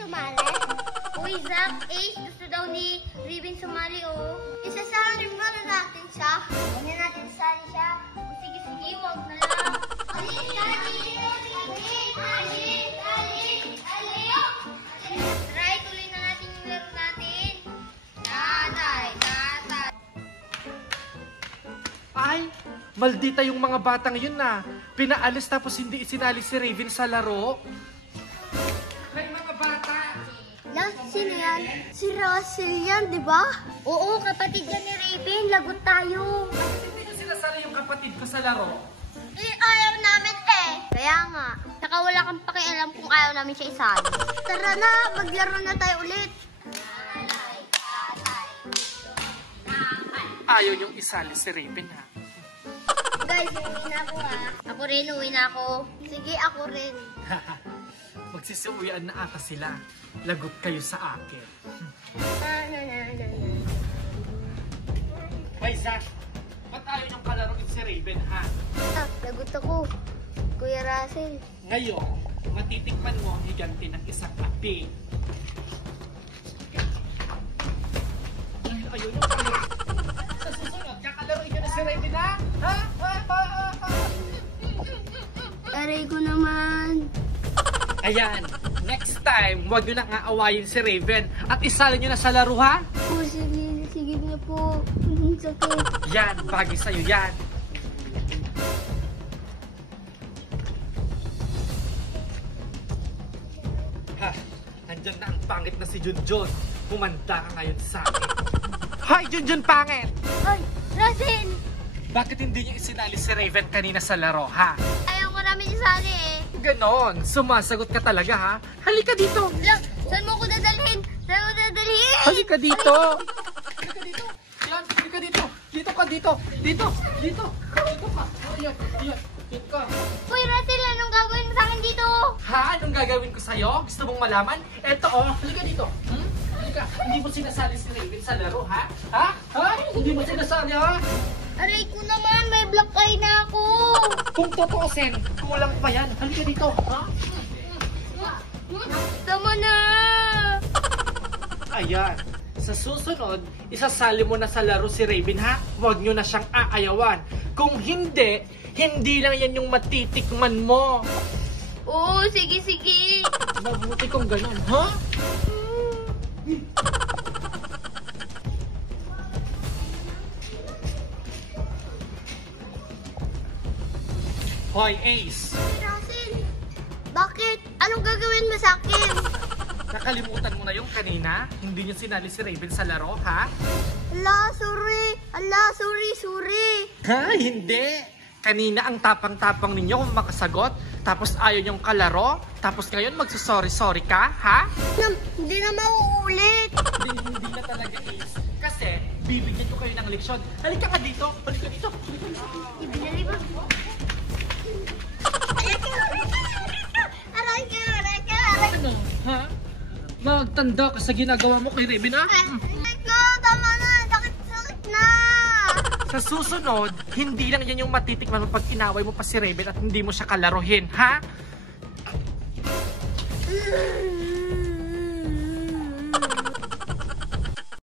sumali? Uy, Zach, Ace, gusto daw ni Raven sumali, oh. Isasali mo na natin siya. Huwag na natin sali siya. Sige, sige, huwag na lang. Try, tuloy na natin yung laro natin. Tatay, tatay. Ay, maldita yung mga batang yun na. Pinaalis tapos hindi isinali si Raven sa laro. Ay, mga bata. Sino yan? Si Russell yan, di ba? Oo, kapatid yan ni Raven. Lagot tayo. Bakit hindi nyo sinasali yung kapatid ko sa laro? Eh, ayaw namin eh. Kaya nga. Saka wala kang pakialam kung ayaw namin siya isali. Tara na, maglaro na tayo ulit. Ayaw yung isali si Raven, ha? Guys, uwi na ako ha. Ako rin, uwi na ako. Sige, ako rin. Magsisiuwian na ata sila. Lagot kayo sa akin. Hoy, Zach! Ba't ayaw niyong kalaroin si Raven, ha? Lagot ako. Kuya Russell. Ngayon, matitikman mo ang higanti ng isang api. Dahil ayaw niyong kalaroin. Sa susunod, kakalaroin niyo na si Raven, ha? Ha? Aray ko naman. Ayan, next time, huwag nyo nang aawayin si Raven at isali nyo na sa laro, ha? Oh, sige, sige na po. Sakit. Yan, bagay sa'yo yan. Ha, nandyan na ang pangit na si Junjun. Humanda ka ngayon sa akin. Hoy, Junjun pangit! Ay, Russell! Bakit hindi nyo isinali si Raven kanina sa laro, ha? Ayaw ko namin isali eh. Ganon, sumasagot ka talaga, ha? Halika dito! Lang, saan mo ko dadalhin? Saan mo dadalhin? Halika dito! Halika dito! Yan, halika dito! Dito ka, dito! Dito! Dito! Dito ka! Ayan, ayan! Dito ka! Uy, Russell, anong gagawin mo sa akin dito? Ha? Anong gagawin ko sa'yo? Gusto mong malaman? Eto, oh! Halika dito! Halika! Hindi mo sinasali si Raven sa laro, ha? Ha? Ha? Hindi mo sinasali, ha? Aray ko naman, may black eye na ako. Kung tutuusin, kulang pa yan. Halika dito, ha? Tama na. Ayan. Sa susunod, isasali mo na sa laro si Raven, ha? Huwag nyo na siyang aayawan. Kung hindi, hindi lang yan yung matitikman mo. Oo, sige, sige. Mabuti kung ganun, ha? Hoy, Ace! Russell, bakit? Anong gagawin mo sa akin? Nakalimutan mo na yung kanina? Hindi niyo sinali si Raven sa laro, ha? Ala, sorry. Ala, sorry. Ha? Hindi! Kanina ang tapang-tapang ninyo kung makasagot, tapos ayaw niyong kalaro, tapos ngayon magsasorry-sorry ka, ha? Hindi na mauulit. Hindi na talaga, Ace. Kasi, bibigyan ko kayo ng leksyon. Halika ka dito! Halika dito! Ibinali ba? Aray ka. Ano? Ha? Magtanda ka sa ginagawa mo kay Raven, ha? No, tama na. Sakit na. Sa susunod, hindi lang yan yung matitikman mo pag inaway mo pa si Raven at hindi mo siya kalaruhin, ha?